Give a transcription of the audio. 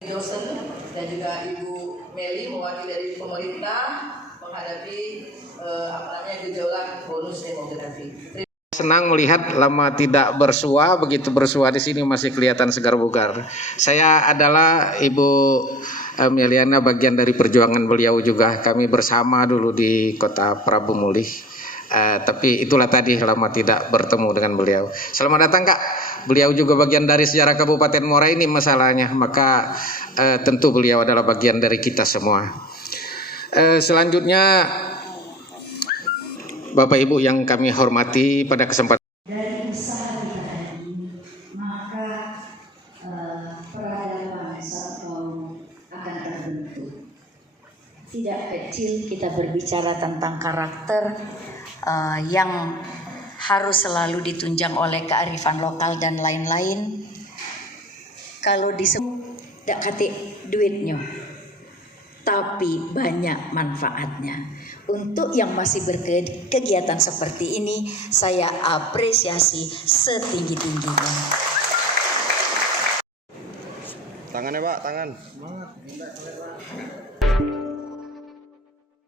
Johnson dan juga Ibu Meli mewakili dari pemerintah menghadapi gejolak bonus demografi. Senang melihat lama tidak bersua, begitu bersua di sini masih kelihatan segar bugar. Saya adalah Ibu Meliana, bagian dari perjuangan beliau juga. Kami bersama dulu di Kota Prabu Mulih. Tapi itulah tadi lama tidak bertemu dengan beliau. Selamat datang Kak. Beliau juga bagian dari sejarah Kabupaten Muara ini masalahnya. Maka tentu beliau adalah bagian dari kita semua. Selanjutnya Bapak Ibu yang kami hormati, pada kesempatan dari usaha kita hari ini, maka peradaban satu akan terbentuk. Tidak kecil kita berbicara tentang karakter yang harus selalu ditunjang oleh kearifan lokal dan lain-lain. Kalau disebut tidak kate duitnya, tapi banyak manfaatnya. Untuk yang masih berkegiatan seperti ini, saya apresiasi setinggi-tingginya. Tangannya Pak, tangan.